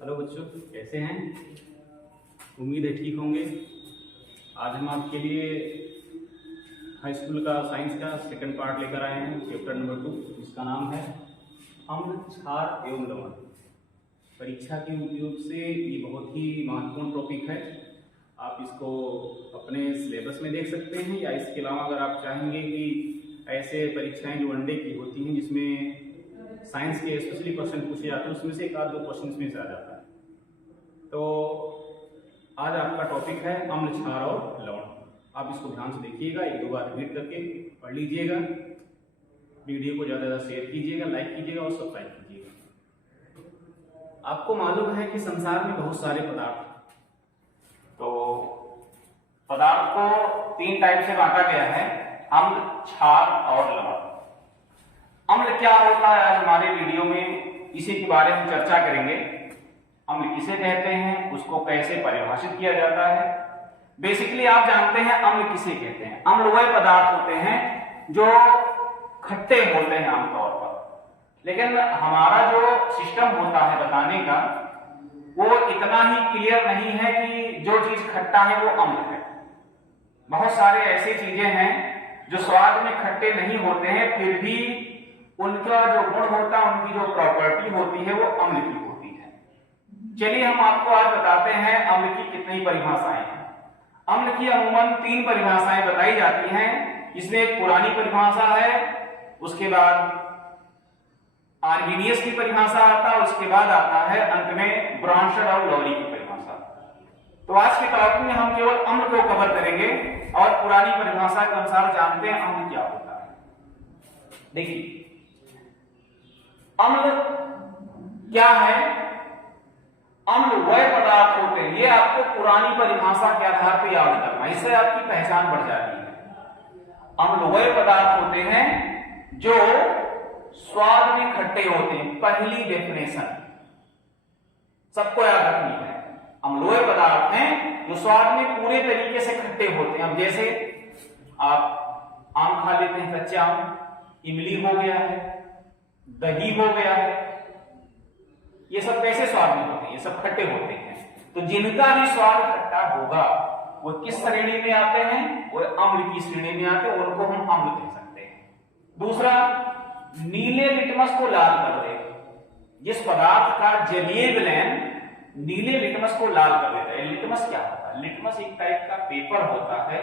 Hello बच्चों, कैसे हैं? उम्मीद है ठीक होंगे। आज हम आपके लिए हाई स्कूल का साइंस का सेकंड पार्ट लेकर आए हैं, चैप्टर नंबर 2, जिसका नाम है अम्ल, क्षार एवं लवण। परीक्षा के उपयोग से ये बहुत ही महत्वपूर्ण टॉपिक है। आप इसको अपने सिलेबस में देख सकते हैं, या इसके अलावा अगर आप चाहेंगे कि ऐसे परीक्षाएं जो वनडे की होती हैं जिसमें साइंस के स्पेशली क्वेश्चन पूछे जाते हैं, उसमें से एक आध दो क्वेश्चन इसमें से आ जाता है। तो आज आपका टॉपिक है अम्ल, क्षार और लवण। आप इसको ध्यान से देखिएगा, एक दो बार रिपीट करके पढ़ लीजिएगा। वीडियो को ज़्यादा शेयर कीजिएगा, लाइक कीजिएगा और सब्सक्राइब कीजिएगा। आपको मालूम है कि संसार में बहुत सारे पदार्थ, तो पदार्थ को 3 टाइप से बांटा गया है, अम्ल, क्षार और लवण। अम्ल क्या होता है, आज हमारे वीडियो में इसी के बारे में चर्चा करेंगे। अम्ल किसे कहते हैं, उसको कैसे परिभाषित किया जाता है। बेसिकली आप जानते हैं अम्ल किसे कहते हैं। अम्ल वह पदार्थ होते हैं जो खट्टे होते हैं आमतौर पर, लेकिन हमारा जो सिस्टम होता है बताने का वो इतना ही क्लियर नहीं है कि जो चीज खट्टा है वो अम्ल है। बहुत सारे ऐसी चीजें हैं जो स्वाद में खट्टे नहीं होते हैं, फिर भी उनका जो गुण होता है, उनकी जो प्रॉपर्टी होती है वो अम्ल की होती है। चलिए हम आपको आज बताते हैं अम्ल की कितनी परिभाषाएं हैं। अम्ल की अमूमन 3 परिभाषाएं बताई जाती हैं। इसमें एक पुरानी परिभाषा है, उसके बाद आर्गेनियस की परिभाषा आता है, उसके बाद आता है अंत में ब्रांशड और लॉरी की परिभाषा। तो आज के टॉपिक में हम केवल अम्ल को कवर करेंगे और पुरानी परिभाषा के अनुसार जानते हैं अम्ल क्या होता है। देखिए अम्ल क्या है। अम्ल वह पदार्थ होते हैं, ये आपको पुरानी परिभाषा के आधार पर याद करना, इससे आपकी पहचान बढ़ जाती है। अम्ल वह पदार्थ होते हैं जो स्वाद में खट्टे होते हैं। पहली डेफिनेशन सबको याद रखनी है। अम्ल वह पदार्थ हैं जो स्वाद में पूरे तरीके से खट्टे होते हैं। अब जैसे आप आम खा लेते हैं, कच्चा आम, इमली हो गया है, दही हो गया है, ये सब कैसे स्वाद में होते हैं, ये सब खट्टे होते हैं। तो जिनका भी स्वाद खट्टा होगा वो किस श्रेणी में आते हैं, वो अम्ल की श्रेणी में आते हैं, उनको हम अम्ल कह सकते हैं। दूसरा, नीले लिटमस को लाल कर दे। जिस पदार्थ का जलीय विलयन नीले लिटमस को लाल कर देता है। लिटमस क्या होता है? लिटमस एक टाइप का पेपर होता है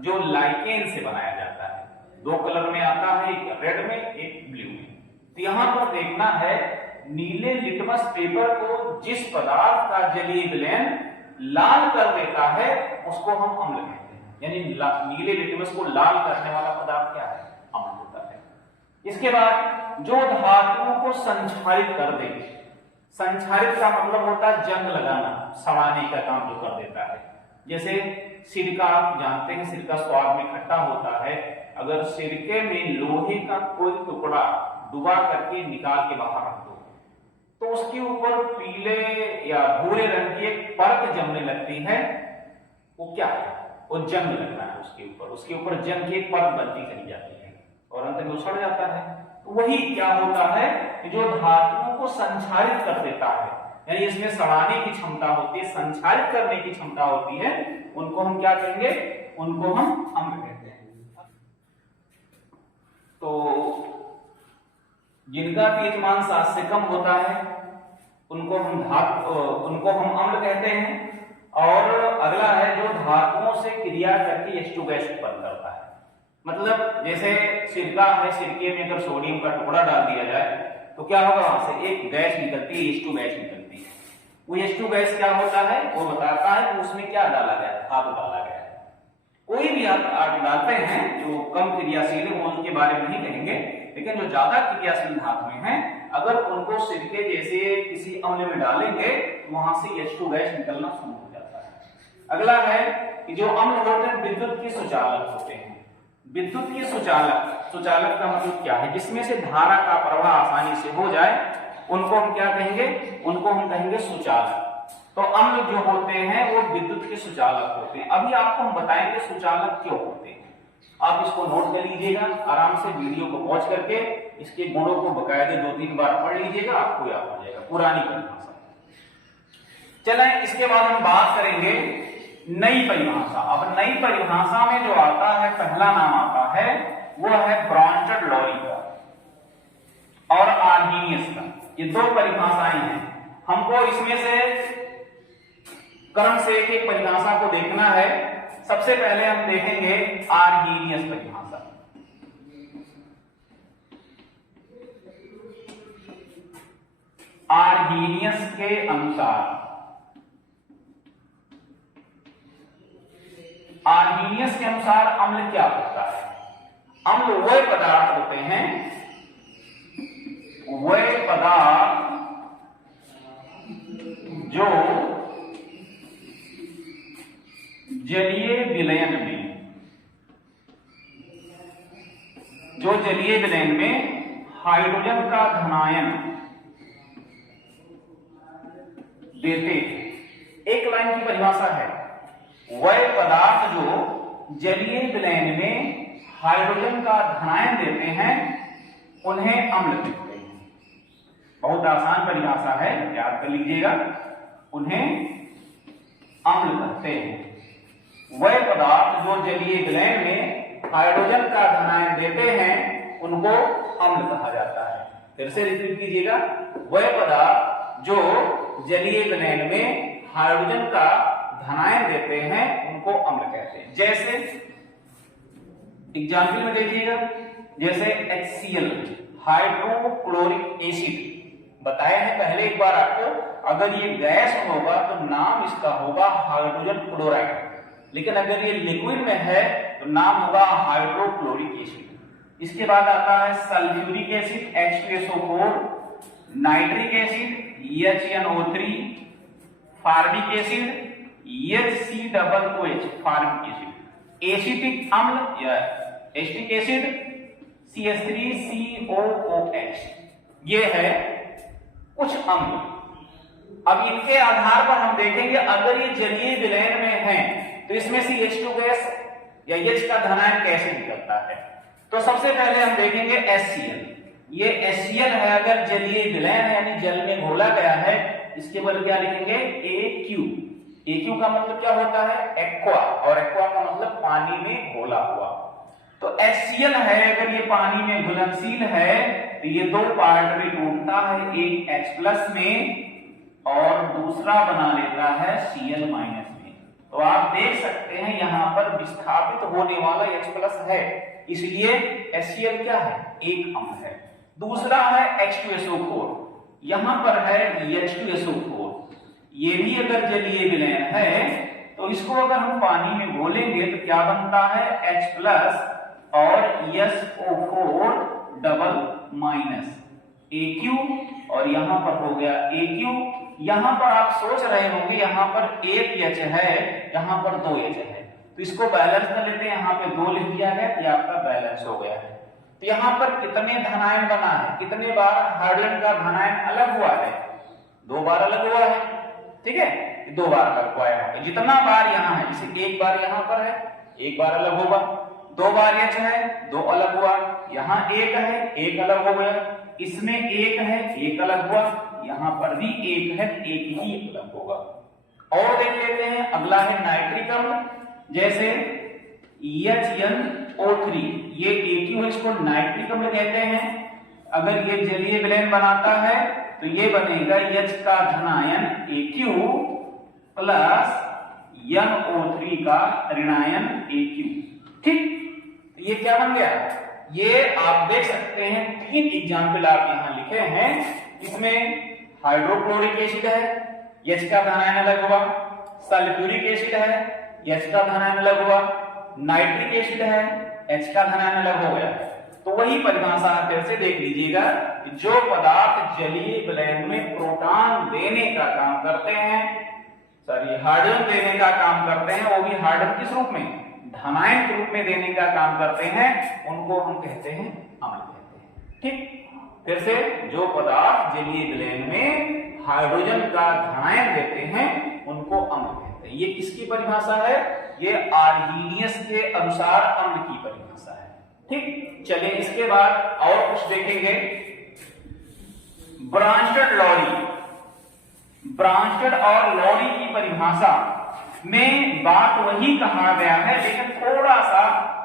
जो लाइकेन से बनाया जाता है। 2 कलर में आता है, एक रेड में एक ब्लू में। तो यहां पर देखना है, नीले लिटमस पेपर को जिस पदार्थ का जलीय विलयन लाल कर देता है उसको हम अम्ल कहते हैं। यानी नीले लिटमस को लाल करने वाला पदार्थ क्या है? अम्ल होता है। इसके बाद जो धातुओं को संक्षारित कर दे। संक्षारित का मतलब होता है जंग लगाना, सड़ाने का काम जो कर देता है। जैसे सिरका, आप जानते हैं सिरका स्वाद में खट्टा होता है। अगर सिरके में लोहे का कोई टुकड़ा डुबा करके निकाल के बाहर रख दो तो उसके ऊपर पीले या भूरे रंग की एक परत जमने लगती है। वो क्या है? वो जंग लगना है उसके ऊपर जंग की एक परत बनती चली जाती है और अंत में उछड़ जाता है। तो वही क्या होता है कि जो धातुओं को संक्षारित कर देता है, यानी इसमें सड़ाने की क्षमता होती है, संक्षारित करने की क्षमता होती है, उनको हम क्या कहेंगे? उनको हम अम्ल कहते हैं। तो जिनका पीएच मान 7 से कम होता है उनको हम अम्ल कहते हैं। और अगला है जो धातुओं से क्रिया करके H2 गैस उत्पन्न करता है। मतलब जैसे सिरका है, सिरके में अगर सोडियम का टुकड़ा डाल दिया जाए तो क्या होगा? वहां से एक गैस निकलती है, H2 गैस निकलती है। वो H2 गैस क्या होता है? वो बताता है कि उसमें क्या डाला गया है, धातु डाला गया है। कोई भी आप डालते हैं जो कम क्रियाशील है, उनके बारे में नहीं कहेंगे, लेकिन जो ज्यादा क्रियाशील धातुएं हैं अगर उनको सिरके जैसे किसी अम्ल में डालेंगे तो वहां से H2 गैस निकलना शुरू हो जाता है। अगला है कि जो अम्ल होते हैं विद्युत के सुचालक होते हैं। विद्युत के सुचालक का मतलब क्या है? जिसमें से धारा का प्रवाह आसानी से हो जाए उनको हम क्या कहेंगे? उनको हम कहेंगे सुचालक। तो अम्ल जो होते हैं वो विद्युत के सुचालक होते हैं। अभी आपको हम बताएंगे सुचालक क्यों होते हैं। आप इसको नोट कर लीजिएगा, आराम से वीडियो को पॉज करके इसके गुणों को बकायदे 2-3 बार पढ़ लीजिएगा, आपको याद हो जाएगा। पुरानी परिभाषा चलें इसके बाद हम बात करेंगे नई परिभाषा। अब नई परिभाषा में जो आता है पहला नाम आता है वो है ब्रॉन्स्टेड लॉरी का और आर्हीनियस का। ये दो परिभाषाएं हैं, हमको इसमें से क्रम से एक एक परिभाषा को देखना है। सबसे पहले हम देखेंगे आर्हीनियस परिभाषा। आर्हीनियस के अनुसार, आर्हीनियस के अनुसार अम्ल क्या होता है? अम्ल वह पदार्थ होते हैं, वह पदार्थ जो जलीय विलयन में, जो जलीय विलयन में हाइड्रोजन का धनायन देते हैं। एक लाइन की परिभाषा है, वह पदार्थ जो जलीय विलयन में हाइड्रोजन का धनायन देते हैं उन्हें अम्ल कहते हैं। बहुत आसान परिभाषा है, याद कर लीजिएगा, उन्हें अम्ल कहते हैं। वह पदार्थ जो जलीय विलयन में हाइड्रोजन का धनायन देते हैं उनको अम्ल कहा जाता है। फिर से रिपीट कीजिएगा, वह पदार्थ जो जलीय विलयन में हाइड्रोजन का धनायन देते हैं उनको अम्ल कहते हैं। जैसे एग्जाम्पल में देखिएगा, जैसे HCl हाइड्रोक्लोरिक एसिड बताया है पहले एक बार आपको, अगर ये गैस होगा तो नाम इसका होगा हाइड्रोजन क्लोराइड, लेकिन अगर ये लिक्विड में है तो नाम होगा हाइड्रोक्लोरिक एसिड। इसके बाद आता है sulphuric acid H2SO4, nitric acid HNO3, formic acid HCOOH formic acid, acetic अम्ल या एसिटिक एसिड CH3COOH। ये है कुछ अम्ल। अब इनके आधार पर हम देखेंगे, अगर ये जलीय विलयन में है तो इसमें से H2 गैस या H का धनायन कैसे निकलता है। तो सबसे पहले हम देखेंगे HCl। ये HCl है, अगर जलीय विलयन है यानी जल में घोला गया है, इसके बदले क्या लिखेंगे AQ। AQ का मतलब क्या होता है? एक्वा, और एक्वा का मतलब पानी में घोला हुआ। तो HCl है, अगर ये पानी में घुलनशील है तो ये दो पार्ट में टूटता है, एक H+ में और दूसरा बना लेता है Cl- में। तो आप देख सकते हैं यहां पर विस्थापित होने वाला H+ है, इसलिए HCl क्या है? एक अम्ल है। दूसरा है H2SO4, यहां पर है H2SO4। ये भी अगर जलीय विलयन है तो इसको अगर हम पानी में घोलेंगे तो क्या बनता है? H+ और SO4 डबल माइनस AQ, और यहां पर हो गया AQ। यहां पर आप सोच रहे होंगे यहां पर एक H है, यहां पर 2 H है, तो इसको बैलेंस कर लेते हैं। यहां पे 2 लिख दिया गया, ये आपका बैलेंस हो गया है। तो यहां पर कितने धनायन बना है? कितने बार हाइड्रोजन का धनायन अलग हुआ है? 2 बार अलग हुआ है, ठीक है, 2 बार अलग हुआ है। जितना बार यहाँ है, जैसे एक बार यहाँ पर है, एक बार अलग होगा, 2 बार H है, 2 अलग हुआ, यहाँ एक है, एक अलग हो गया, इसमें एक है, एक अलग हुआ, यहाँ पर भी एक है, एक ही अलग होगा। और देख लेते हैं, अगला है नाइट्रिक अम्ल। जैसे HNO3, ये AQ है, इसको नाइट्रिक अम्ल कहते हैं। अगर ये जलीय विलयन बनाता है तो ये बनेगा H का धनायन AQ प्लस NO3 का ऋणायन AQ। ठीक, ये क्या बन गया? ये आप देख सकते हैं 3 एग्जाम्पल आप यहां लिखे हैं। इसमें हाइड्रोक्लोरिक एसिड है, H का धनायन अलग हुआ, सल्फ्यूरिक एसिड है, H का धनायन अलग हुआ, नाइट्रिक एसिड है, H का धनायन अलग हो गया। तो वही परिभाषा फिर से देख लीजिएगा, जो पदार्थ जलीय विलयन में प्रोटॉन देने का काम करते हैं, सॉरी हाइड्रोजन देने का काम करते हैं, वो भी हाइड्रोजन किस रूप में? धनायन के रूप में देने का काम करते हैं, उनको हम कहते हैं अम्ल कहते हैं। ठीक, फिर से जो पदार्थ जलीय विलयन में हाइड्रोजन का धनायन देते हैं उनको अम्ल कहते हैं। ये किसकी परिभाषा है? ये आर्हीनियस के अनुसार अम्ल की परिभाषा है। ठीक, चलिए इसके बाद और कुछ देखेंगे। ब्रॉन्स्टेड लॉरी, ब्रांचेड और लॉरी की परिभाषा में बात वही कहा गया है, लेकिन थोड़ा सा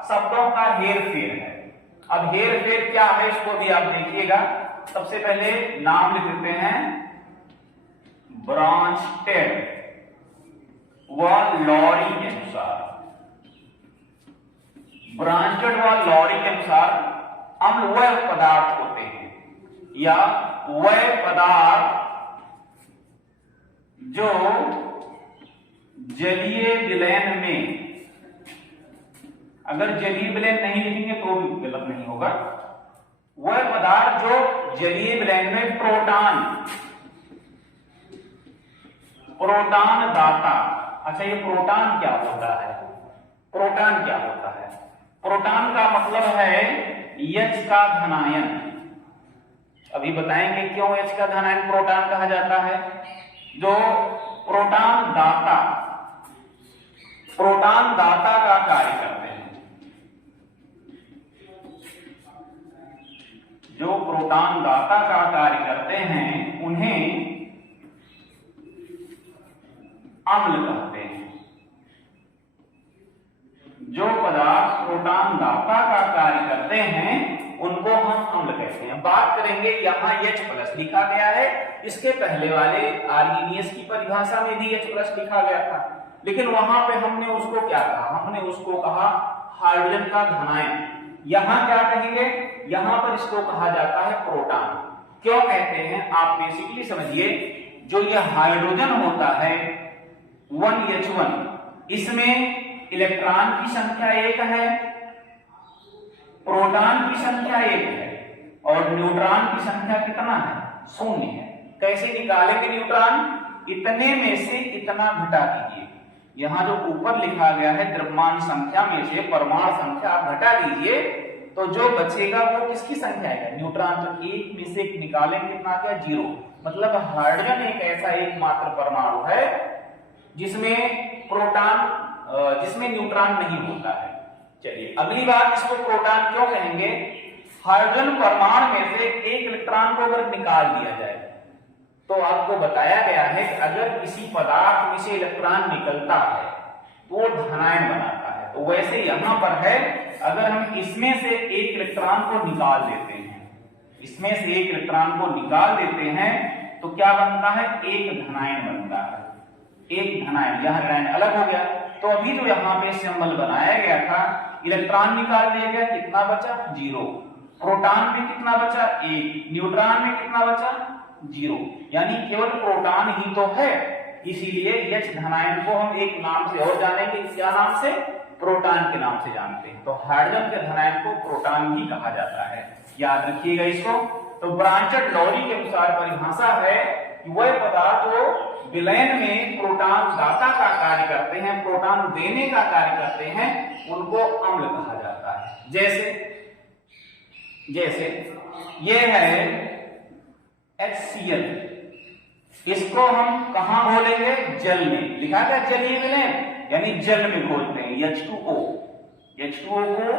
शब्दों का हेर फेर है। अब हेर फेर क्या है इसको भी आप देखिएगा। सबसे पहले नाम लिख देते हैं ब्रांचेड व लॉरी के अनुसार। ब्रांचेड व लॉरी के अनुसार अम्ल वह पदार्थ होते हैं या वह पदार्थ जो जलीय विलयन में, अगर जलीय विलयन नहीं लिखेंगे तो भी गलत नहीं होगा, वह पदार्थ जो जलीय विलयन में प्रोटॉन दाता। अच्छा, ये प्रोटॉन क्या होता है? प्रोटॉन क्या होता है? प्रोटॉन का मतलब है H का धनायन। अभी बताएंगे क्यों H का धनायन प्रोटॉन कहा जाता है। जो प्रोटॉन दाता का कार्य करते हैं, जो प्रोटॉन दाता का कार्य करते हैं उन्हें अम्ल कहते हैं। जो पदार्थ प्रोटॉन दाता का कार्य करते हैं उनको हम अम्ल कहते हैं। बात करेंगे, यहां H+ लिखा गया है, इसके पहले वाले आर्गेनियस की परिभाषा में भी H+ लिखा गया था, लेकिन वहां पे हमने उसको क्या कहा? हमने उसको कहा हाइड्रोजन का धनायन। यहां क्या कहेंगे? यहां पर इसको कहा जाता है प्रोटॉन। क्यों कहते हैं आप बेसिकली समझिए। जो ये हाइड्रोजन होता है 1H1, इसमें इलेक्ट्रॉन की संख्या 1 है, प्रोटॉन की संख्या 1 है और न्यूट्रॉन की संख्या कितना है? 0 है। कैसे निकालेंगे न्यूट्रॉन? इतने में से इतना घटा दीजिए। यहां जो ऊपर लिखा गया है द्रव्यमान संख्या में से परमाणु संख्या आप घटा दीजिए, तो जो बचेगा वो किसकी संख्या है? न्यूट्रॉन। तो 1 में से निकालेंगे कितना? क्या? 0। मतलब हाइड्रोजन एक ऐसा एकमात्र परमाणु है जिसमें न्यूट्रॉन नहीं होता है। चलिए अगली बात, इसको प्रोटॉन क्यों कहेंगे? हाइड्रोजन परमाणु में से एक इलेक्ट्रॉन को अगर निकाल दिया जाए तो आपको बताया गया है कि अगर किसी पदार्थ में से इलेक्ट्रॉन निकलता है तो वो धनायन बनाता है। तो वैसे यहां पर है, अगर हम इसमें से एक इलेक्ट्रॉन को निकाल देते हैं, इसमें से एक इलेक्ट्रॉन को निकाल देते हैं तो क्या बनता है? एक धनायन बनता है। एक धनायन, यह ऋण अलग हो गया। तो अभी जो यहाँ पे सिंबल बनाया गया था, इलेक्ट्रॉन निकाल दिया गया, कितना बचा? 0। प्रोटॉन में कितना बचा? 1। न्यूट्रॉन में कितना बचा? 0। यानी केवल प्रोटॉन ही तो है, इसीलिए H धनायन को हम एक नाम से और जानेंगे। क्या नाम से? प्रोटॉन के नाम से जानते हैं। तो हाइड्रोजन के धनायन को प्रोटॉन भी कहा जाता है, याद रखिएगा इसको। तो ब्रांचेड लॉरी के अनुसार परिभाषा है कि वह पदार्थ जो विलयन में प्रोटॉन दाता का कार्य करते हैं, प्रोटॉन देने का कार्य करते हैं, उनको अम्ल कहा जाता है। जैसे ये है HCl, इसको हम कहां घोलेंगे? जल में। लिखा गया जलीय विलयन, यानी जल में घोलते हैं। H2O को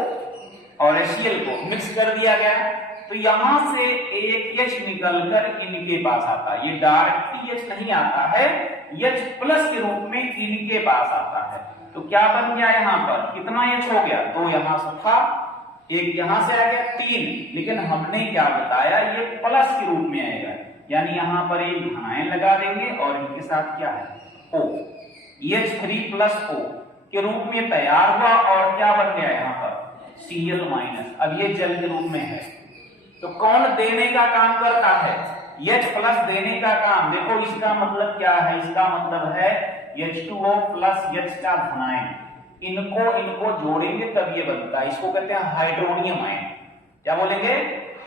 और HCl को मिक्स कर दिया गया, तो यहां से एक H निकलकर इनके पास आता है। ये डायरेक्टली H नहीं आता है, H+ के रूप में इनके पास आता है। तो क्या बन गया? यहां पर कितना H हो गया? 2 यहां से था, 1 यहां से आ गया, 3। लेकिन हमने क्या बताया? ये प्लस के रूप में आएगा, यानी यहां पर एक धनायन लगा देंगे और इनके साथ क्या है? O। H3+O के रूप में तैयार हुआ और क्या बन गया? यहां पर Cl-। अब ये जल के रूप में है। तो कौन देने का काम करता है? H+ देने का काम। देखो इसका मतलब क्या है? इसका मतलब है H2O प्लस H का धनायन। इनको जोड़ेंगे तब ये बनता है। इसको कहते हैं हाइड्रोनियम आयन। क्या बोलेंगे?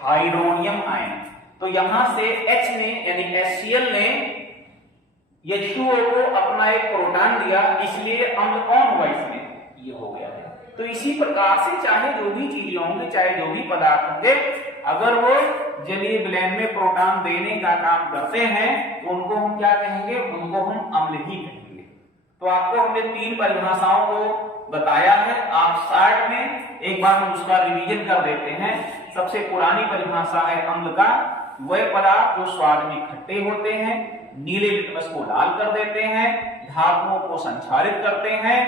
Hydronium ion. तो यहां से H ने यानी HCl ने H2O को अपना एक प्रोटॉन दिया, इसलिए अम्ल कौन हुआ? इसमें ये हो गया है। तो इसी प्रकार से चाहे जो भी चीजें होंगी, चाहे जो भी पदार्थ होंगे, अगर वो जलीय विलयन में प्रोटॉन देने का काम करते हैं तो उनको हम क्या कहेंगे? उनको हम अम्ल ही कहेंगे। तो आपको हमने 3 परिभाषाओं को बताया है। आप साइड में एक बार हम उसका रिवीजन कर देते हैं। सबसे पुरानी परिभाषा है अम्ल का, वह पदार्थ जो स्वाद में खट्टे होते हैं, नीले लिटमस को लाल कर देते हैं, धातुओं को संचारित करते हैं,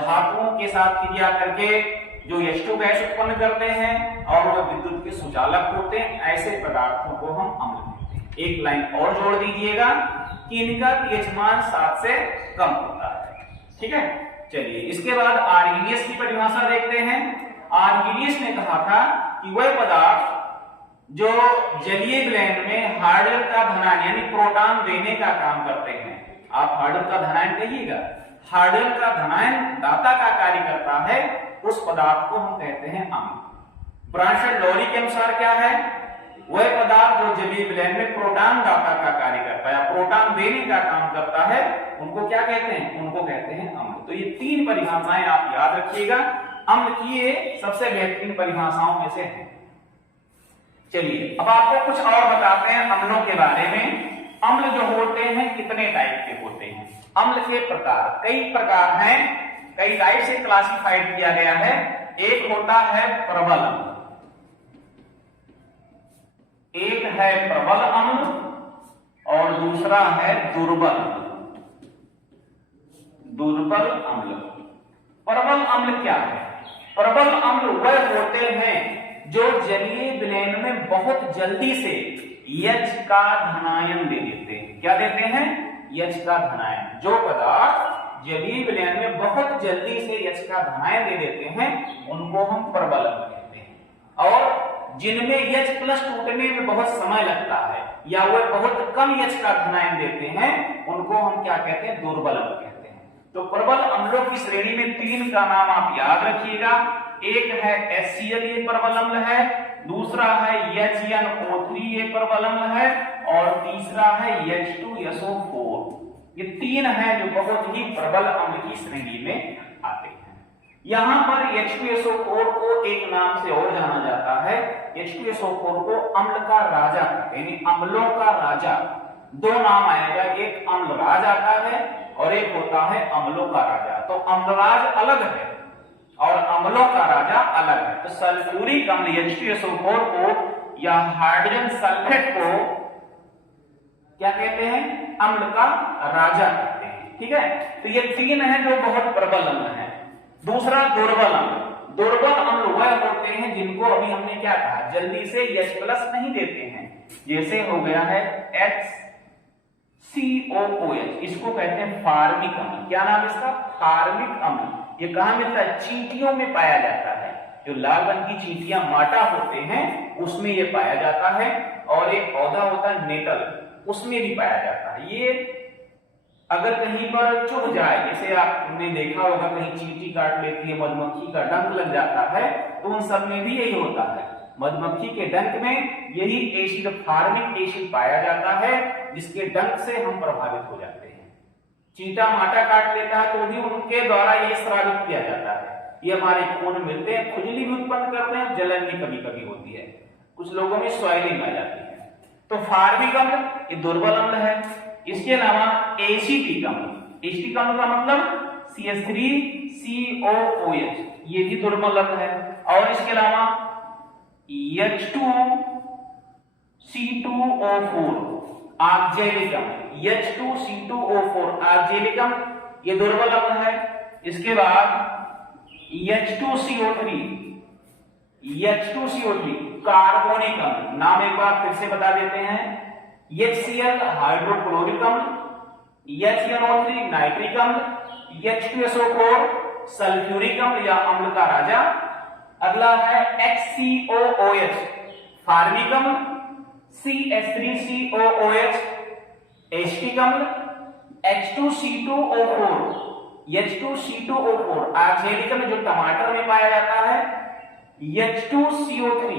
धातुओं के साथ क्रिया करके जो H2 गैस उत्पन्न करते हैं और वह विद्युत के सुचालक होते हैं। ऐसे पदार्थों को हम अम्ल कहते हैं। एक लाइन और जोड़ दीजिएगा कि इनका pH मान 7 से कम होता है। ठीक है, चलिए इसके बाद आर्हीनियस की परिभाषा देखते हैं। आर्हीनियस ने कहा था कि वह पदार्थ जो जलीय विलयन में हाइड्रोजन का धनायन यानी प्रोटॉन देने का काम करते हैं। आप हाइड्रोजन का धनायन कहिएगा, हाइड्रोजन का धनायन दाता का कार्य करता है, उस पदार्थ को हम कहते हैं अम्ल। ब्रांशल-लॉरी के अनुसार क्या है, वह पदार्थ जो जलीय विलयन में प्रोटॉन दाता का कार्य करता है, प्रोटॉन देने का काम करता है, उनको क्या कहते हैं, उनको कहते हैं अम्ल। तो ये तीन परिभाषाएं आप याद रखिएगा, अम्ल की ये सबसे बेहतरीन परिभाषाओं में से है। चलिए अब आपको कुछ और बताते हैं अम्लों के बारे में। अम्ल जो होते हैं कितने टाइप के होते हैं, अम्ल के प्रकार कई प्रकार हैं, कई टाइप से क्लासिफाइड किया गया है। एक होता है प्रबल अम्ल, एक है प्रबल अम्ल और दूसरा है दुर्बल अम्ल। दुर्बल अम्ल, प्रबल अम्ल क्या है? प्रबल अम्ल वह होते हैं जो जलीय विलयन में बहुत जल्दी से H का धनायन दे देते हैं। क्या देते हैं? H का धनायन। जो पदार्थ जलीय विलयन में बहुत जल्दी से H का धनायन दे देते हैं उनको हम प्रबल अम्ल कहते हैं। और जिनमें H प्लस टूटने में बहुत समय लगता है या वह बहुत कम H का धनायन देते हैं उनको हम क्या कहते हैं? दुर्बल अम्ल कहते हैं। तो प्रबल अम्लों की श्रेणी में तीन का नाम आप याद रखिएगा। एक है HCl, ये प्रबल अम्ल है, दूसरा है HNO3, ये प्रबल अम्ल है, और तीसरा है H2SO4। ये तीन हैं जो बहुत ही प्रबल अम्ल की श्रेणी में आते हैं। यहां पर H2SO4 को एक नाम से और जाना जाता है। H2SO4 को अम्ल का राजा कहते हैं, यानी अम्लों का राजा। दो नाम आएगा, एक अम्लराज आता है और एक होता है अम्लों का राजा। तो अम्लराज अलग है और अम्लों का राजा अलग है। तो सल्फ्यूरिक अम्ल H2SO4 को या हाइड्रोजन सल्फेट को क्या कहते हैं? अम्ल का राजा कहते हैं। ठीक है, तो ये तीन है जो बहुत प्रबल अम्ल है। दूसरा दुर्बल अम्ल। दुर्बल अम्ल वह होते हैं जिनको अभी हमने क्या कहा, जल्दी से H प्लस नहीं देते हैं। जैसे हो गया है HCOOH, इसको कहते हैं फार्मिक अम्ल। क्या नाम इसका? फार्मिक अम्ल। ये कहां मिलता है? चींटियों में पाया जाता है। जो लाल रंग की चींटियां माटा होते हैं उसमें ये पाया जाता है, और एक पौधा होता है नेटल, उसमें भी पाया जाता है। ये अगर कहीं पर चुभ जाए, जैसे आपने देखा होगा कहीं चींटी काट लेती है, मधुमक्खी का डंक लग जाता है, तो उन सब में भी यही होता है। मधुमक्खी के डंक में यही एसिड, फार्मिक एसिड पाया जाता है, जिसके डंक से हम प्रभावित हो जाते हैं। चींटा माटा काट लेता है तो भी उनके द्वारा ये स्रावित किया जाता है। ये हमारे खून में मिलते हैं, खुजली भी उत्पन्न करते हैं, जलन भी कभी कभी होती है, कुछ लोगों में स्वेलिंग आ जाती है। तो फार्मिक अम्ल ये दुर्बल अम्ल है। इसके अलावा एसिटिक अम्ल, एसिटिक अम्ल का मतलब CH3COOH, ये भी दुर्बल अम्ल है। और इसके अलावा H2C2O4 आर्जेलिक अम्ल, H2C2O4 आर्जेलिक अम्ल, ये दुर्बल अम्ल है। इसके बाद H2CO3 कार्बोनिक अम्ल, नाम एक बार फिर से बता देते हैं। HCl हाइड्रोक्लोरिक अम्ल, HNO3 नाइट्रिक अम्ल, H2SO4 सल्फ्यूरिक अम्ल या अम्ल का राजा। अगला है HCOOH फार्मिक अम्ल, CH3COOH एसिटिक अम्ल, H2C2O4 आर्जेलिक अम्ल जो टमाटर में पाया जाता है, H2CO3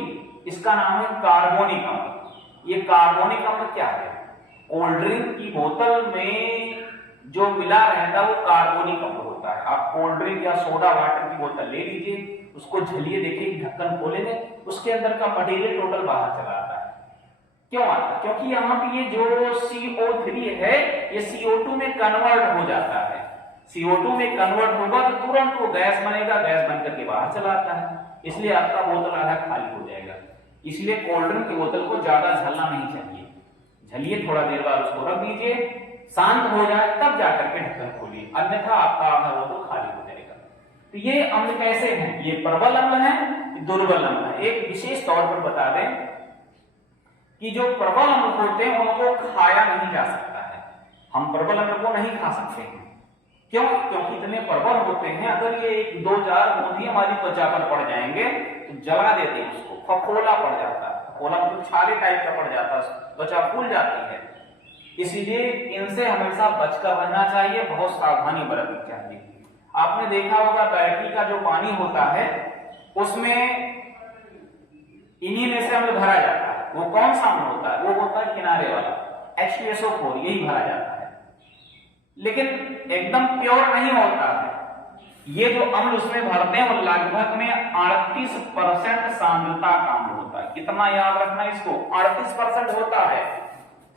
इसका नाम है कार्बोनिक अम्ल। ये कार्बोनिक अम्ल क्या है? कोल्ड ड्रिंक की बोतल में जो मिला रहता है वो कार्बोनिक अम्ल होता है। आप कोल्ड ड्रिंक या सोडा वाटर की बोतल ले लीजिए, उसको झलिए, देखिए ढक्कन खोलेंगे, उसके अंदर का मटेरियल टोटल बाहर चला आता है। क्यों आता है? क्योंकि यहाँ पे ये जो CO3 है ये CO2 में कन्वर्ट हो जाता है। CO2 में कन्वर्ट होगा तो तुरंत वो गैस बनेगा, गैस बनकर के बाहर चला आता है, इसलिए आपका बोतल आधा खाली हो जाएगा। इसलिए कोल्ड ड्रिंक की बोतल को ज्यादा झलना नहीं चाहिए। झलिए, थोड़ा देर बाद उसको रख दीजिए, शांत हो जाए तब जाकर के ढक्कन खोलिए, अन्यथा आपका आधा वो तो खाली हो जाएगा। तो ये अम्ल कैसे हैं? ये प्रबल अम्ल हैं, दुर्बल अम्ल है। एक विशेष तौर पर बता दें कि जो प्रबल अम्ल होते हैं उनको खाया नहीं जा सकता है। हम प्रबल अम्ल को नहीं खा सकते हैं। क्यों? क्योंकि इतने प्रबल होते हैं, अगर ये 1-2-4 बूंदी हमारी त्वचा पर पड़ जाएंगे तो जला देते हैं उसको, फफोला पड़ जाता है, फफोला मतलब छाले टाइप का पड़ जाता है, त्वचा फूल जाती है। इसलिए इनसे हमेशा बचकर रहना चाहिए, बहुत सावधानी बरतनी चाहिए। आपने देखा होगा बैटरी का जो पानी होता है उसमें इन्हीं में से अम्ल भरा जाता है। वो कौन सा अम्ल होता है? वो होता है किनारे वाला H2SO4, यही भरा जाता है, लेकिन एकदम प्योर नहीं होता है। ये जो अम्ल उसमें भरते हैं वो लगभग में 38% सांद्रता का अम्ल होता है। कितना याद रखना इसको? 38% होता है।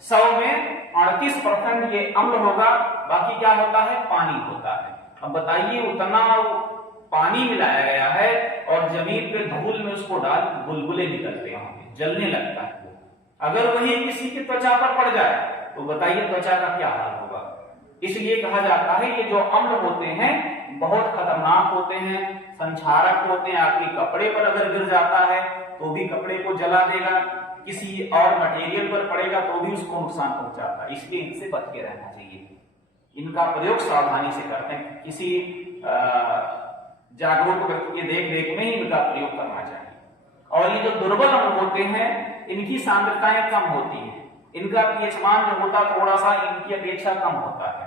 100 में 38% ये अम्ल होगा, बाकी क्या होता है? पानी होता है। अब बताइए, उतना पानी मिलाया गया है और जमीन पे धूल में उसको डाल बुलबुले निकलते हैं, जलने लगता है वो। अगर वही किसी की त्वचा पर पड़ जाए तो बताइए त्वचा का क्या हाल होगा। इसलिए कहा जाता है ये जो अम्ल होते हैं बहुत खतरनाक होते हैं, संक्षारक होते हैं। आपके कपड़े पर अगर गिर जाता है तो भी कपड़े को जला देगा, किसी और मटेरियल पर पड़ेगा तो भी उसको नुकसान पहुंचाता है। इसलिए इनसे बच के रहना चाहिए। इनका प्रयोग सावधानी से करते हैं, किसी जागरूक व्यक्ति के देख रेख में ही इनका प्रयोग करना चाहिए। और ये जो दुर्बल अम्ल होते हैं इनकी सांद्रताएं कम होती हैं, इनका पीएच मान जो होता है थोड़ा सा इनकी अपेक्षा कम होता है,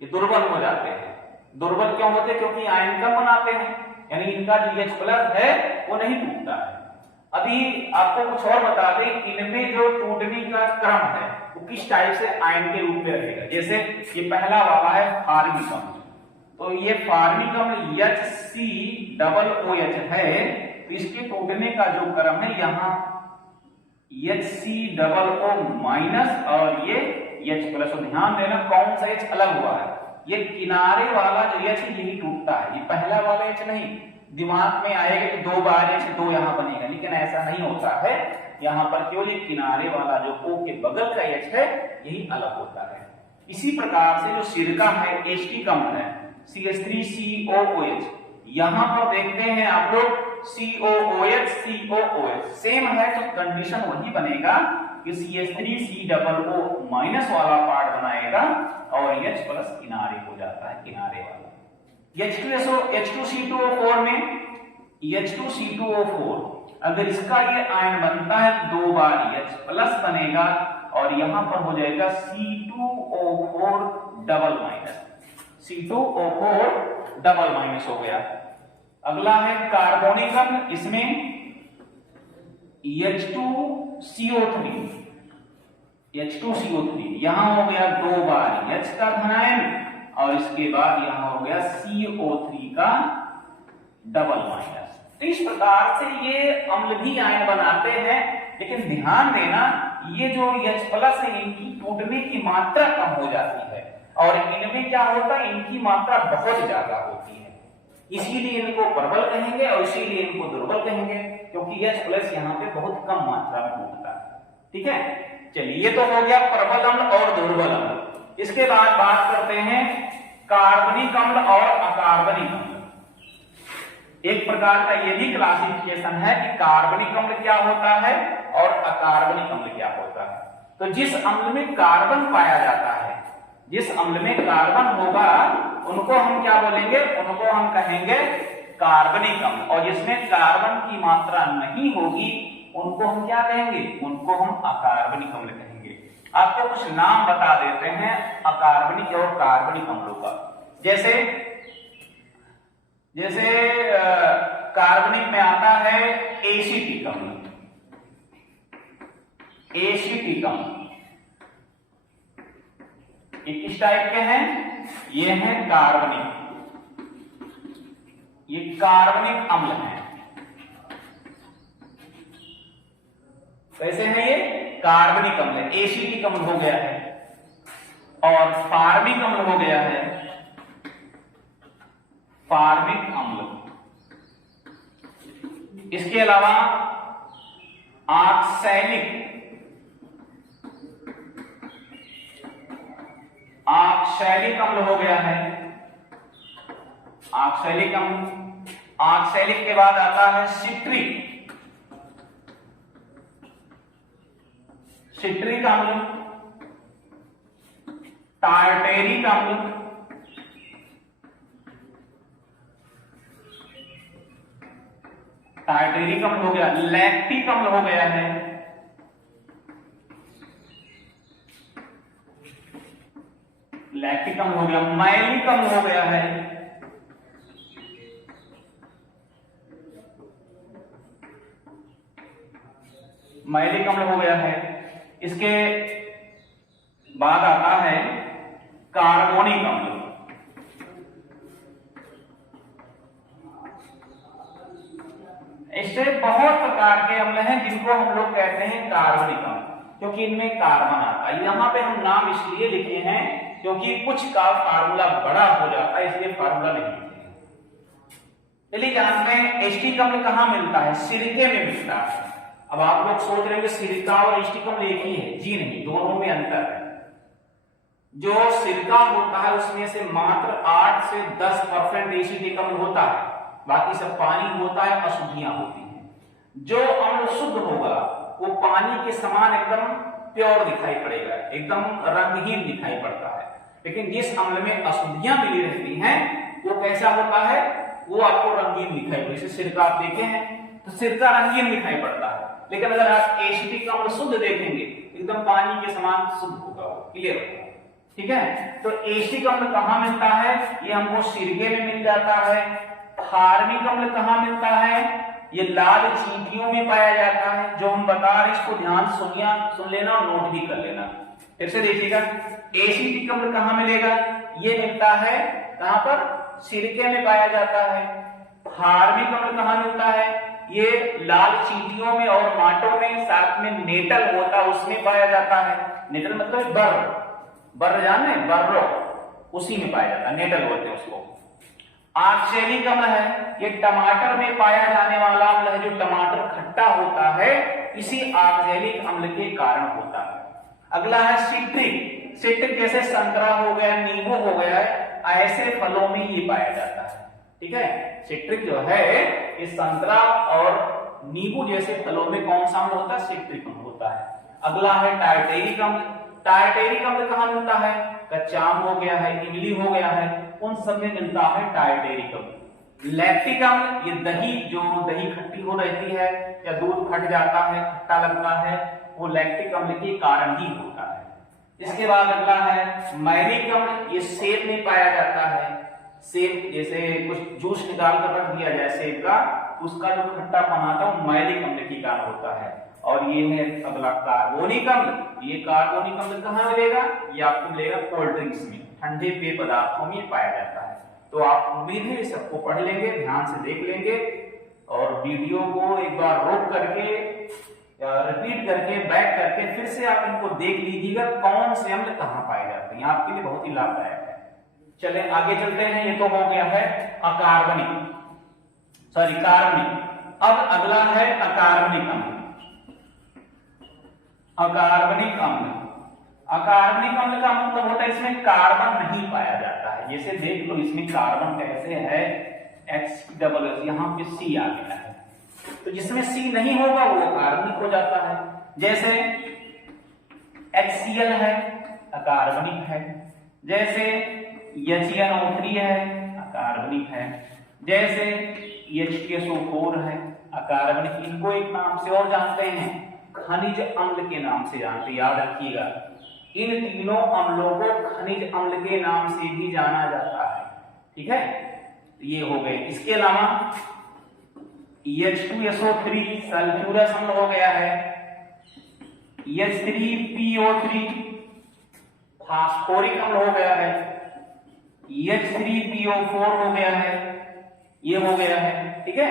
ये दुर्बल हो जाते हैं। दुर्बल क्यों होते हैं? क्योंकि आयन कम बनाते हैं, यानी इनका जो H+ है वो नहीं टूटता है। अभी आपको कुछ और बता दें, इनमें जो टूटने का क्रम है वो किस टाइप से आयन के रूप में रहेगा। जैसे ये पहला वाला है फार्मिक अम्ल, तो ये फार्मिक अम्ल HCOOH है, तो इसके टूटने का जो क्रम है यहाँ HCOO- और ये H+। ध्यान देना कौन सा H अलग हुआ है, ये किनारे वाला जो H यही टूटता है, ये पहला वाला H नहीं। दिमाग में आएगा कि 2 बार H2 यहाँ बनेगा, लेकिन ऐसा नहीं होता है। यहाँ पर केवल ये किनारे वाला जो O के बगल का H है यही अलग होता है। इसी प्रकार से जो सिरका है एस्टिक अम्ल है CH3COOH, यहाँ पर देखते हैं आप लोग COOH सेम है, तो कंडीशन वही बनेगा कि CH3COO- वाला पार्ट बनाएगा और H+ किनारे हो जाता है, किनारे वाला। H2CO4 में H2C2O4, अगर इसका ये आयन बनता है 2 बार H+ बनेगा और यहां पर हो जाएगा C2O4 C2O4 हो गया। अगला है कार्बोनिक अम्ल, इसमें H2CO3 यहां हो गया 2 बार H का धनायन और इसके बाद यहां हो गया CO3 का डबल-। तो इस प्रकार से ये अम्ल भी आयन बनाते हैं, लेकिन ध्यान देना ये जो H+ है इनकी टूटने की मात्रा कम हो जाती है और इनमें क्या होता है, इनकी मात्रा बहुत ज्यादा होती है। इसीलिए इनको प्रबल कहेंगे और इसीलिए इनको दुर्बल कहेंगे, क्योंकि H+ यहाँ पे बहुत कम मात्रा में टूटता है। ठीक है, चलिए ये तो हो गया प्रबल अम्ल और दुर्बल अम्ल। इसके बाद बात करते हैं कार्बनिक अम्ल और अकार्बनिक अम्ल। एक प्रकार का ये भी क्लासिफिकेशन है कि कार्बनिक अम्ल क्या होता है और अकार्बनिक अम्ल क्या होता है। तो जिस अम्ल में कार्बन पाया जाता है, जिस अम्ल में कार्बन होगा उनको हम क्या बोलेंगे, उनको हम कहेंगे कार्बनिक अम्ल, और जिसमें कार्बन की मात्रा नहीं होगी उनको हम क्या कहेंगे, उनको हम अकार्बनिक अम्ल कहेंगे। आपको कुछ नाम बता देते हैं अकार्बनिक और कार्बनिक अम्लों का। जैसे कार्बनिक में आता है एसिटिक अम्ल। एसिटिक अम्ल ये किस टाइप के हैं, ये हैं कार्बनिक, ये कार्बनिक अम्ल हैं। कैसे हैं ये, कार्बनिक अम्ल है। एसिटिक अम्ल हो गया है और फार्मिक अम्ल हो गया है, फार्मिक अम्ल। इसके अलावा आक्सैलिक आक्सैलिक अम्ल हो गया है, आक्सैलिक अम्ल। आक्सैलिक के बाद आता है सिट्रिक, सिट्रिक अम्ल, टार्टेरिक अम्ल, टार्टेरिक अम्ल हो गया, लैक्टिक अम्ल हो गया है, लैक्टिक अम्ल हो गया, मैलिक अम्ल हो गया है, मैलिक अम्ल हो गया है। इसके बाद आता है कार्बोनिक अम्ल, इससे बहुत प्रकार के अम्ल हैं जिनको हम लोग कहते हैं कार्बनिक अम्ल, क्योंकि इनमें कार्बन आता है। यहां पे हम नाम इसलिए लिखे हैं क्योंकि कुछ का फार्मूला बड़ा हो जाता है, इसलिए फार्मूला नहीं लिखे। चलिए जानते हैं एस्टिक अम्ल कहां मिलता है, सिरके में मिलता है। अब आप लोग सोच रहे हैं कि सिरका और एस्टिक अम्ल एक ही है, जी नहीं, दोनों में अंतर है। जो सिरका होता है उसमें से मात्र 8 से 10% एसिटिक अम्ल होता है, बाकी सब पानी होता है, अशुद्धियां होती हैं। जो अम्ल शुद्ध होगा वो पानी के समान एकदम प्योर दिखाई पड़ेगा, एकदम रंगहीन दिखाई पड़ता है। लेकिन जिस अम्ल में अशुद्धियां मिली रहती हैं वो कैसा होता है, वो आपको रंगीन दिखाई पड़ेगा। जैसे सिरका आप देखे हैं तो सिरका रंगीन दिखाई पड़ता है, लेकिन अगर आप एसिटिक अम्ल शुद्ध देखेंगे एकदम पानी के समान शुद्ध होगा, वो क्लियर होगा। ठीक है, तो एसिटिक अम्ल कहां मिलता है, ये हमको सिरके में मिल जाता है। फार्मिक अम्ल कहां मिलता है, ये लाल चींटियों में पाया जाता है। जो हम बता रहे इसको ध्यान सुन लेना और नोट भी कर लेना। फिर से देखिएगा, एसिटिक अम्ल कहां मिलेगा, ये मिलता है कहां पर, सिरके में पाया जाता है। फार्मिक अम्ल कहां मिलता है, ये लाल चींटियों में और माटों में, साथ में नेटल होता है उसमें पाया जाता है। नेटल मतलब बर जाने, बर्रो, उसी में पाया जाता है, नेटल बोलते हैं उसको। आक्सैलिक अम्ल है, ये टमाटर में पाया जाने वाला अम्ल है। जो टमाटर खट्टा होता है इसी आक्सैलिक अम्ल के कारण होता है। अगला है सिट्रिक। सिट्रिक जैसे संतरा हो गया, नींबू हो गया, ऐसे फलों में ये पाया जाता है। ठीक है, सिट्रिक जो है ये संतरा और नींबू जैसे फलों में कौन सा अम्ल होता है, सिट्रिक अम्ल होता है। अगला है टार्टेरिक अम्ल। टार्टेरिक अम्ल कहां मिलता है, कच्चा आम हो गया है, इमली हो गया है, उन सब में मिलता है टार्टेरिक अम्ल। लैक्टिक अम्ल, ये दही, जो दही खट्टी हो रहती है या दूध फट जाता है, खट्टा लगता है, वो लैक्टिक अम्ल के कारण ही होता है। इसके बाद अगला है मैलिक अम्ल। ये सेब में पाया जाता है। सेब जैसे कुछ जूस निकाल कर रख दिया जाए सेब का, उसका जो खट्टापन आता है वो मैलिक अम्ल के कारण होता है। और ये है अगला कार्बोनिक अम्ल। ये कार्बोनिक अम्ल कहां मिलेगा, ये आपको मिलेगा कोल्ड ड्रिंक्स में, ठंडे पेय पदार्थों में पाया जाता है। तो आप उम्मीद है सबको पढ़ लेंगे, ध्यान से देख लेंगे और वीडियो को एक बार रोक करके रिपीट करके बैक करके फिर से आप इनको देख लीजिएगा कौन से अम्ल कहां पाए जाते हैं, आपके लिए बहुत ही लाभदायक है। चले आगे चलते हैं। ये तो हो गया है अकार्बनिक, सॉरी कार्बनिक। अब अगला है अकार्बनिक अम्ल। अकार्बनिक अम्ल, अकार्बनिक अम्ल का मतलब होता है इसमें कार्बन नहीं पाया जाता है। जैसे देख लो इसमें कार्बन कैसे है, H+, यहाँ पे C आ गया है, तो जिसमें C नहीं होगा वो कार्बनिक हो जाता है। जैसे HCl है, अकार्बनिक है। जैसे HNO3 है, अकार्बनिक है। जैसे H2SO4 है, अकार्बनिक। इनको एक नाम से और जानते हैं, खनिज अम्ल के नाम से जानते, याद रखिएगा। इन तीनों अम्लों को खनिज अम्ल के नाम से भी जाना जाता है। ठीक है, ये हो गए। इसके अलावा H2SO3 सल्फ्यूरस अम्ल हो गया है। H3PO3 फास्फोरिक अम्ल हो गया है। H3PO4 हो गया है, ये हो गया है। ठीक है,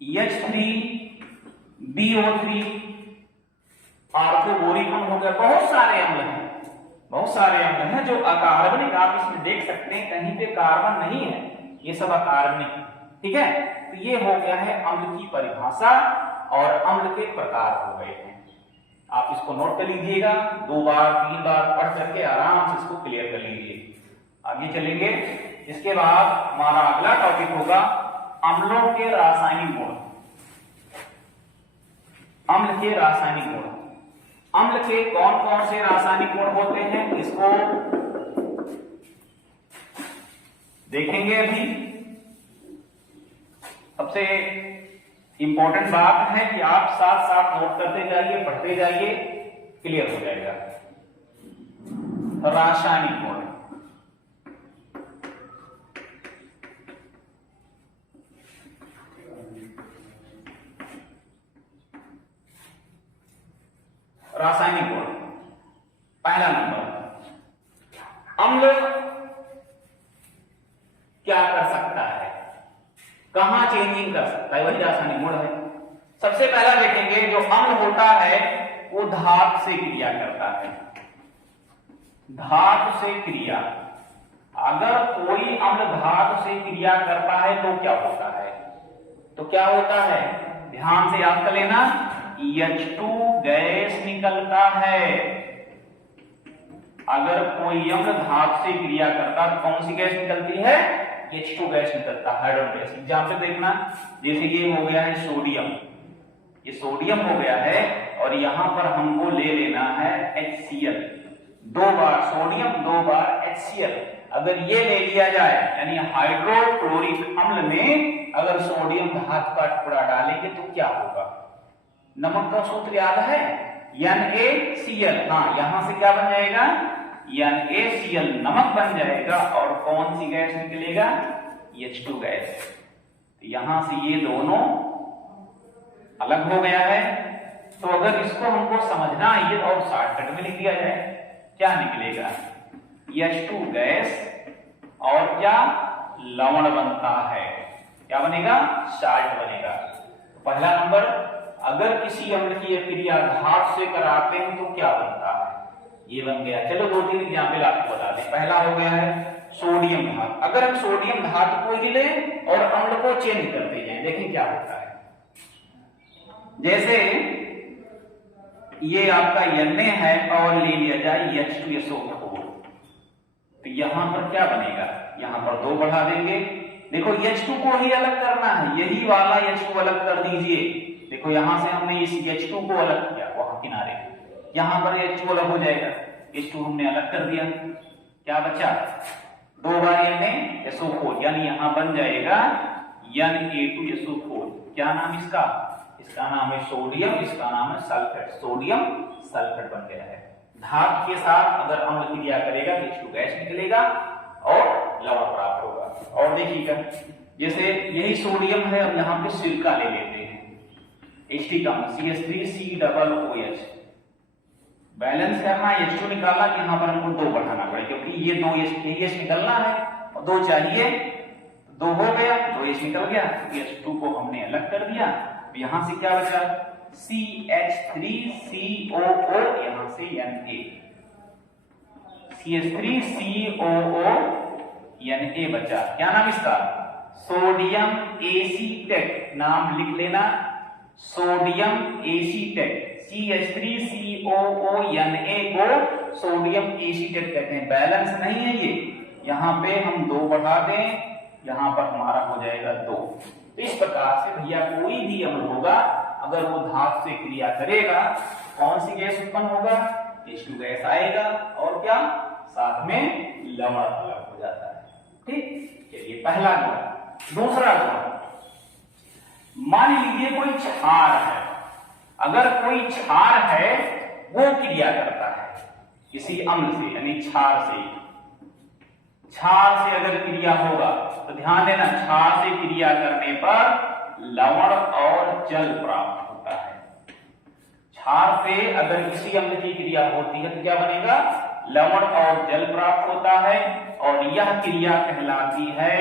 H3BO3 आर्थोबोरिक अम्ल हो गया। बहुत सारे अम्ल हैं, बहुत सारे अम्ल हैं जो अकार्बनिक, आप इसमें देख सकते हैं कहीं पे कार्बन नहीं है, ये सब अकार्बनिक। ठीक है, तो ये हो गया है अम्ल की परिभाषा और अम्ल के प्रकार हो गए हैं। आप इसको नोट कर लीजिएगा, 2 बार 3 बार पढ़ करके आराम से इसको क्लियर कर लीजिए। आगे चलेंगे। इसके बाद हमारा अगला टॉपिक होगा अम्लों के रासायनिक गुण। अम्ल के रासायनिक गुण। अम्ल के कौन कौन से रासायनिक गुण होते हैं इसको देखेंगे। अभी सबसे इंपॉर्टेंट बात है कि आप साथ साथ नोट करते जाइए, पढ़ते जाइए, क्लियर हो जाएगा। रासायनिक गुण। रासायनिक गुण। पहला नंबर, अम्ल क्या कर सकता है, कहां चेंजिंग कर सकता है, वही रासायनिक गुण है। सबसे पहला देखेंगे, जो अम्ल होता है वो धातु से क्रिया करता है। धातु से क्रिया। अगर कोई अम्ल धातु से क्रिया करता है तो क्या होता है, तो क्या होता है, ध्यान से याद कर लेना, H2 गैस निकलता है। अगर कोई अम्ल धातु से क्रिया करता तो कौन सी गैस निकलती है, H2 गैस निकलता है, हाइड्रोजन गैस। एग्जाम्पल देखना, जैसे ये हो गया है सोडियम, ये सोडियम हो गया है और यहां पर हमको ले लेना है HCl। 2 बार सोडियम 2 बार HCl। अगर ये ले लिया जाए यानी हाइड्रोक्लोरिक अम्ल में अगर सोडियम धातु का टुकड़ा डालेंगे तो क्या होगा, नमक का सूत्र याद है NaCl। हाँ, यहां से क्या बन जाएगा, NaCl नमक बन जाएगा और कौन सी गैस निकलेगा, H2 गैस। यहां से ये दोनों अलग हो गया है। तो अगर इसको हमको समझना है और शॉर्टकट में लिख दिया जाए, क्या निकलेगा, H2 गैस और क्या लवण बनता है, क्या बनेगा, साल्ट बनेगा। तो पहला नंबर, अगर किसी अम्ल की क्रिया धातु से कराते हैं तो क्या बनता है, ये बन गया। चलो 2-3 एग्जाम्पल आपको बता दें। पहला हो गया है सोडियम धातु। अगर हम सोडियम धातु को ही लें और अम्ल को चेंज करते जाएं, देखें क्या होता है। जैसे ये आपका Na है और ले लिया जाए H2SO4, तो यहां पर क्या बनेगा, यहां पर 2 बढ़ा देंगे। देखो H2 को ही अलग करना है, यही वाला H2 अलग कर दीजिए। देखो यहां से हमने इस H2 को अलग किया, वहां किनारे, यहां पर H2 अलग हो जाएगा, H2 हमने अलग कर दिया, क्या बचा, 2 बार Na यानी यहां बन जाएगा Na2SO4। क्या नाम इसका, इसका नाम है सोडियम, इसका नाम है सल्फेट। सोडियम सल्फेट बन गया है। धातु के साथ अगर अम्ल क्रिया करेगा तो H2 गैस निकलेगा और लवण प्राप्त होगा। और देखिएगा, जैसे यही सोडियम है, अब यहाँ पे सिरका ले लेते हैं, H3 का CH3COOH। बैलेंस करना, H2 निकालना, कि यहाँ पर हमको 2 बढ़ाना पड़े, क्योंकि ये 2 H निकलना है और 2 चाहिए, 2 हो गया, 2 H निकल गया, H2 को हमने अलग कर दिया। यहां से क्या बचा, CH3COO, यहां से Na, CH3COO Na बचा। क्या नाम इसका, सोडियम एसीटेट, नाम लिख लेना, सोडियम एसीटेट। CH3COO Na को सोडियम एसीटेट कहते हैं। बैलेंस नहीं है ये, यहां पे हम 2 बढ़ा दें, यहां पर हमारा हो जाएगा 2। तो इस प्रकार से भैया कोई भी अम्ल होगा अगर वो धातु से क्रिया करेगा, कौन सी गैस उत्पन्न होगा, H2 गैस आएगा और क्या, साथ में लवण अलग हो जाता है। ठीक, चलिए पहला गुण। दूसरा गुण, मान लीजिए कोई क्षार है, अगर कोई क्षार है वो क्रिया करता है किसी अम्ल से, यानी क्षार से। क्षार से अगर क्रिया होगा तो ध्यान देना, क्षार से क्रिया करने पर लवण और जल प्राप्त होता है। क्षार से अगर किसी अम्ल की क्रिया होती है तो क्या बनेगा, लवण और जल प्राप्त होता है और यह क्रिया कहलाती है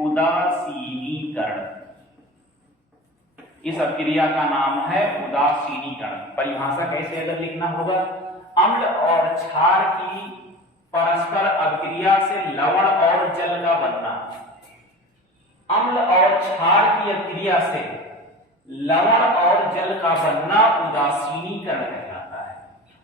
उदासीनीकरण। इस क्रिया का नाम है उदासीनीकरण। परिभाषा कैसे अगर लिखना होगा, अम्ल और क्षार की परस्पर अभिक्रिया से लवण और जल का बनना। अम्ल और क्षार की अभिक्रिया से लवण और जल का बनना उदासीनीकरण कहलाता है।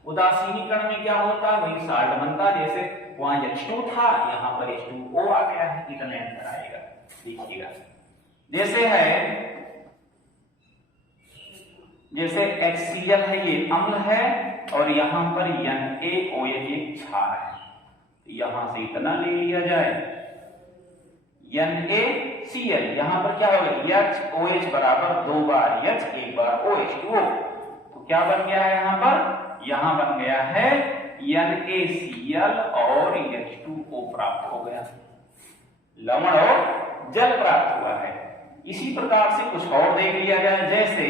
उदासीनीकरण में क्या होता है, वही साल्ट बनता, जैसे वहां H2 था, यहाँ पर H2O आ गया है, इतना अंतर आएगा। देखिएगा जैसे है, जैसे HCl है, ये अम्ल है, और यहां पर NaOH एक क्षार है, यहां से इतना ले लिया जाए, NaCl, यहां पर क्या होगा, HOH बराबर 2 बार H 1 बार OH2O, तो क्या बन गया है यहां पर, यहां बन गया है NaCl और H2O प्राप्त हो गया, लवण और जल प्राप्त हुआ है। इसी प्रकार से कुछ और देख लिया जाए, जैसे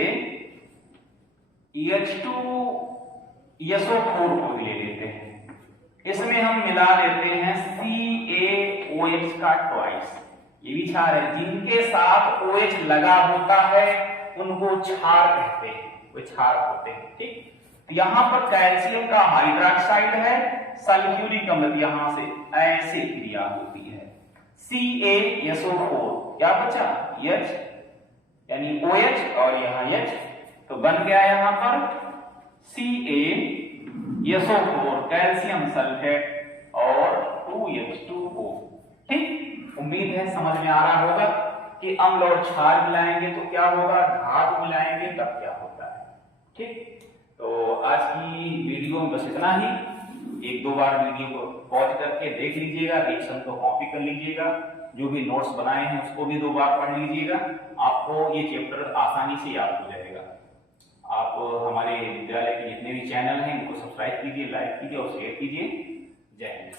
H2SO4 को ले लेते हैं, इसमें हम मिला देते हैं CaOH का ट्वाइस, ये भी क्षार है, जिनके साथ OH लगा होता है उनको क्षार कहते हैं, वो क्षार होते हैं। ठीक, तो यहां पर कैल्शियम का हाइड्रोक्साइड है, सल्फ्यूरिक अम्ल, यहां से ऐसे क्रिया होती है, CaSO4, क्या बचा H यानी OH और यहां H, तो बन गया यहां पर CaSO4 कैल्शियम सल्फेट और 2H2O। ठीक, उम्मीद है समझ में आ रहा होगा कि अम्ल और क्षार मिलाएंगे तो क्या होगा, धातु मिलाएंगे तब क्या होता है। ठीक, तो आज की वीडियो में बस इतना ही। एक दो बार वीडियो को पॉज करके देख लीजिएगा, रिएक्शन को कॉपी कर लीजिएगा, जो भी नोट्स बनाए हैं उसको भी 2 बार पढ़ लीजिएगा, आपको ये चैप्टर आसानी से याद हो जाएगा। आप हमारे विद्यालय के जितने भी चैनल हैं उनको सब्सक्राइब कीजिए, लाइक कीजिए और शेयर कीजिए। जय हिंद।